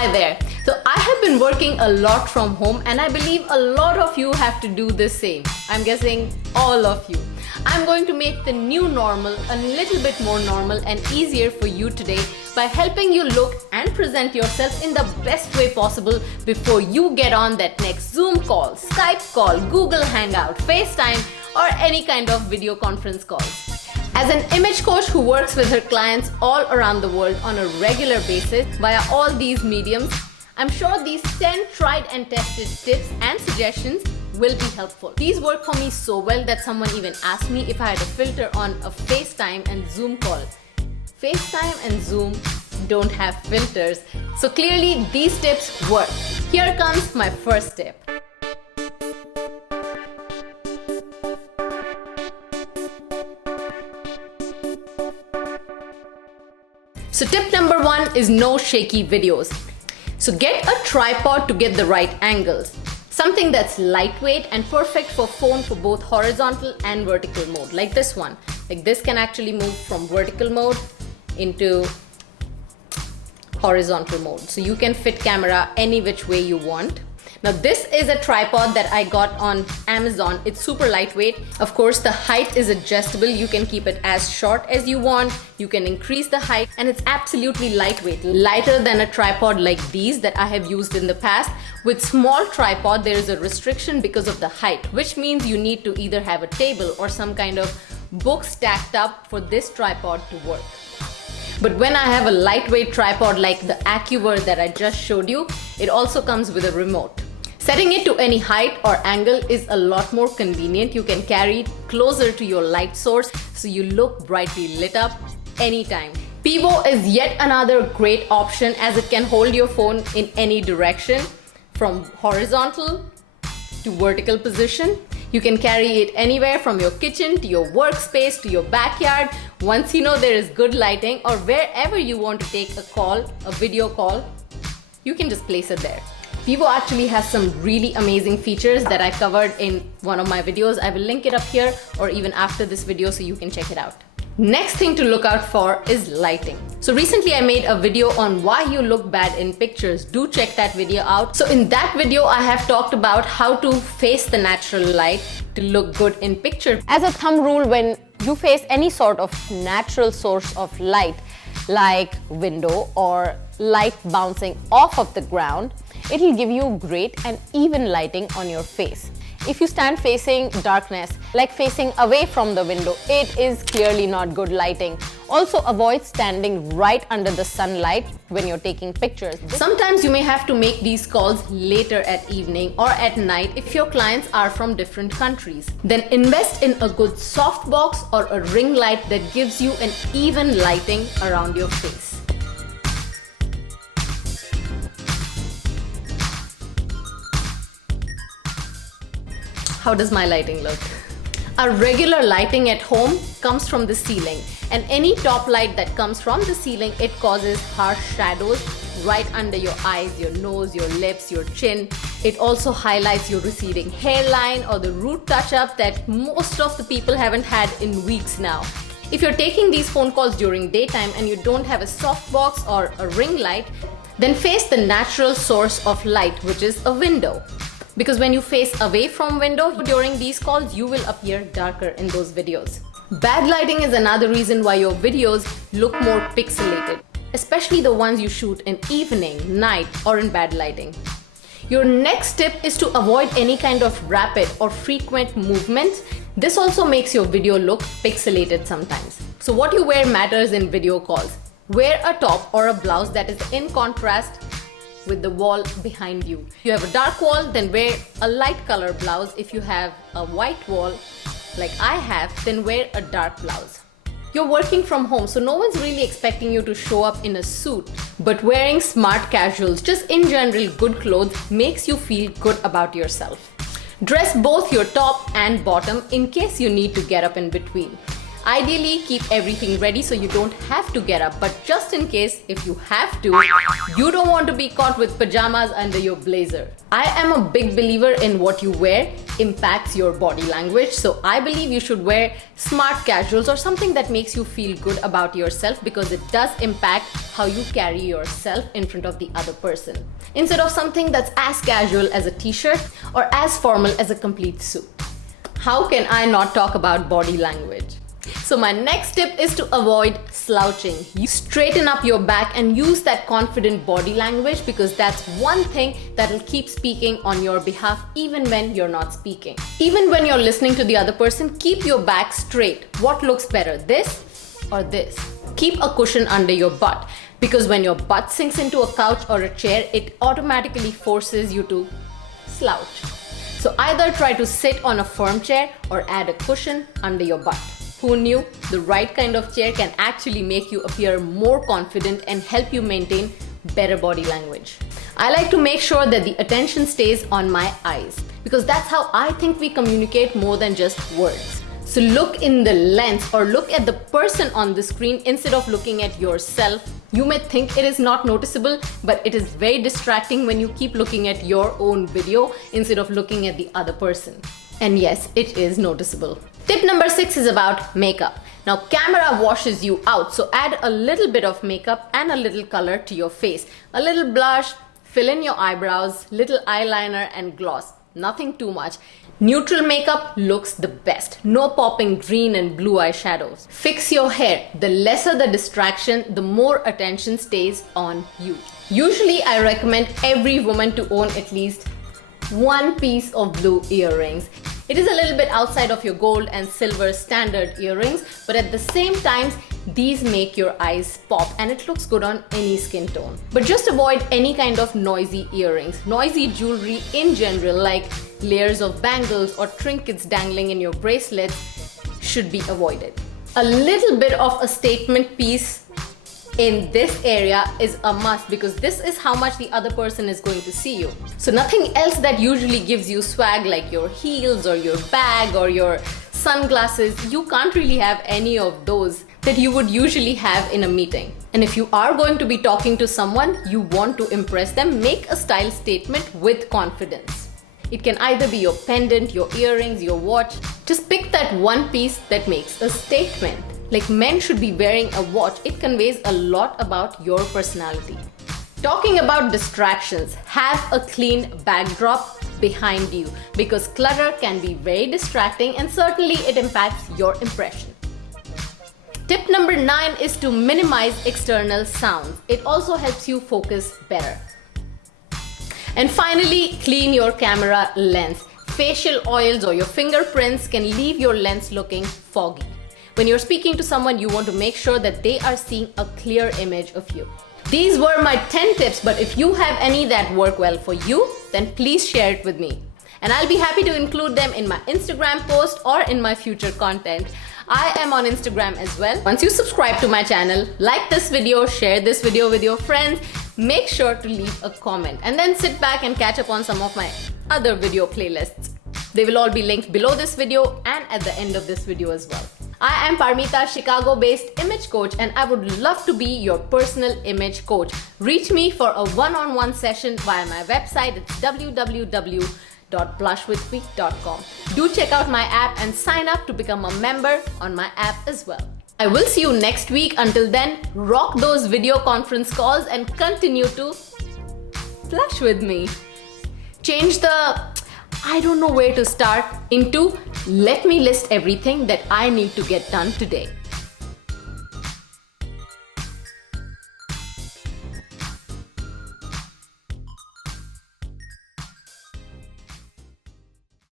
Hi there. So I have been working a lot from home and I believe a lot of you have to do the same. I'm guessing all of you. I'm going to make the new normal a little bit more normal and easier for you today by helping you look and present yourself in the best way possible before you get on that next Zoom call, Skype call, Google Hangout, FaceTime, or any kind of video conference call. As an image coach who works with her clients all around the world on a regular basis via all these mediums, I'm sure these 10 tried and tested tips and suggestions will be helpful. These work for me so well that someone even asked me if I had a filter on a FaceTime and Zoom call. FaceTime and Zoom don't have filters, so clearly these tips work. Here comes my first tip. So tip number 1 is no shaky videos. So get a tripod to get the right angles. Something that's lightweight and perfect for phone for both horizontal and vertical mode, like this one. Like this can actually move from vertical mode into horizontal mode. So you can fit camera any which way you want. Now this is a tripod that I got on Amazon. It's super lightweight. Of course, the height is adjustable. You can keep it as short as you want. You can increase the height and it's absolutely lightweight. Lighter than a tripod like these that I have used in the past. With small tripod, there is a restriction because of the height, which means you need to either have a table or some kind of book stacked up for this tripod to work. But when I have a lightweight tripod like the Acuvar that I just showed you, it also comes with a remote. Setting it to any height or angle is a lot more convenient. You can carry it closer to your light source so you look brightly lit up anytime. Pivot is yet another great option as it can hold your phone in any direction from horizontal to vertical position. You can carry it anywhere from your kitchen to your workspace to your backyard. Once you know there is good lighting or wherever you want to take a call, a video call, you can just place it there. Vivo actually has some really amazing features that I covered in one of my videos. I will link it up here or even after this video so you can check it out. Next thing to look out for is lighting. So recently I made a video on why you look bad in pictures. Do check that video out. So in that video I have talked about how to face the natural light to look good in picture. As a thumb rule, when you face any sort of natural source of light like window or light bouncing off of the ground, it will give you great and even lighting on your face. If you stand facing darkness, like facing away from the window, it is clearly not good lighting. Also avoid standing right under the sunlight when you're taking pictures. Sometimes you may have to make these calls later at evening or at night if your clients are from different countries. Then invest in a good softbox or a ring light that gives you an even lighting around your face. How does my lighting look? Our regular lighting at home comes from the ceiling, and any top light that comes from the ceiling, it causes harsh shadows right under your eyes, your nose, your lips, your chin. It also highlights your receding hairline or the root touch-up that most of the people haven't had in weeks now. If you're taking these phone calls during daytime and you don't have a softbox or a ring light, then face the natural source of light, which is a window. Because when you face away from window during these calls, you will appear darker in those videos. Bad lighting is another reason why your videos look more pixelated, especially the ones you shoot in evening, night, or in bad lighting. Your next tip is to avoid any kind of rapid or frequent movements. This also makes your video look pixelated sometimes. So what you wear matters in video calls. Wear a top or a blouse that is in contrast with the wall behind you. If you have a dark wall, then wear a light color blouse. If you have a white wall like I have, then wear a dark blouse. You're working from home, so no one's really expecting you to show up in a suit, but wearing smart casuals, just in general good clothes, makes you feel good about yourself. Dress both your top and bottom in case you need to get up in between. Ideally, keep everything ready so you don't have to get up, but just in case, if you have to, you don't want to be caught with pajamas under your blazer. I am a big believer in what you wear impacts your body language, so I believe you should wear smart casuals or something that makes you feel good about yourself, because it does impact how you carry yourself in front of the other person. Instead of something that's as casual as a t-shirt or as formal as a complete suit. How can I not talk about body language? So my next tip is to avoid slouching. You straighten up your back and use that confident body language, because that's one thing that will keep speaking on your behalf even when you're not speaking. Even when you're listening to the other person, keep your back straight. What looks better, this or this? Keep a cushion under your butt, because when your butt sinks into a couch or a chair, it automatically forces you to slouch. So either try to sit on a firm chair or add a cushion under your butt. Who knew? The right kind of chair can actually make you appear more confident and help you maintain better body language. I like to make sure that the attention stays on my eyes, because that's how I think we communicate more than just words. So look in the lens or look at the person on the screen instead of looking at yourself. You may think it is not noticeable, but it is very distracting when you keep looking at your own video instead of looking at the other person. And yes, it is noticeable. Tip number 6 is about makeup. Now, camera washes you out, so add a little bit of makeup and a little color to your face. A little blush, fill in your eyebrows, little eyeliner and gloss. Nothing too much. Neutral makeup looks the best. No popping green and blue eyeshadows. Fix your hair. The lesser the distraction, the more attention stays on you. Usually, I recommend every woman to own at least one piece of blue earrings. It is a little bit outside of your gold and silver standard earrings, but at the same time, these make your eyes pop and it looks good on any skin tone. But just avoid any kind of noisy earrings. Noisy jewelry in general, like layers of bangles or trinkets dangling in your bracelets, should be avoided. A little bit of a statement piece in this area is a must, because this is how much the other person is going to see you. So nothing else that usually gives you swag, like your heels or your bag or your sunglasses, you can't really have any of those that you would usually have in a meeting. And if you are going to be talking to someone, you want to impress them, make a style statement with confidence. It can either be your pendant, your earrings, your watch. Just pick that one piece that makes a statement. Like men should be wearing a watch. It conveys a lot about your personality. Talking about distractions, have a clean backdrop behind you, because clutter can be very distracting and certainly it impacts your impression. Tip number 9 is to minimize external sounds. It also helps you focus better. And finally, clean your camera lens. Facial oils or your fingerprints can leave your lens looking foggy. When you're speaking to someone, you want to make sure that they are seeing a clear image of you. These were my 10 tips, but if you have any that work well for you, then please share it with me. And I'll be happy to include them in my Instagram post or in my future content. I am on Instagram as well. Once you subscribe to my channel, like this video, share this video with your friends, make sure to leave a comment and then sit back and catch up on some of my other video playlists. They will all be linked below this video and at the end of this video as well. I am Parmita, Chicago-based image coach, and I would love to be your personal image coach. Reach me for a one-on-one session via my website. It's www.blushwithme.com. Do check out my app and sign up to become a member on my app as well. I will see you next week. Until then, rock those video conference calls and continue to blush with me. Change the I don't know where to start into let me list everything that I need to get done today.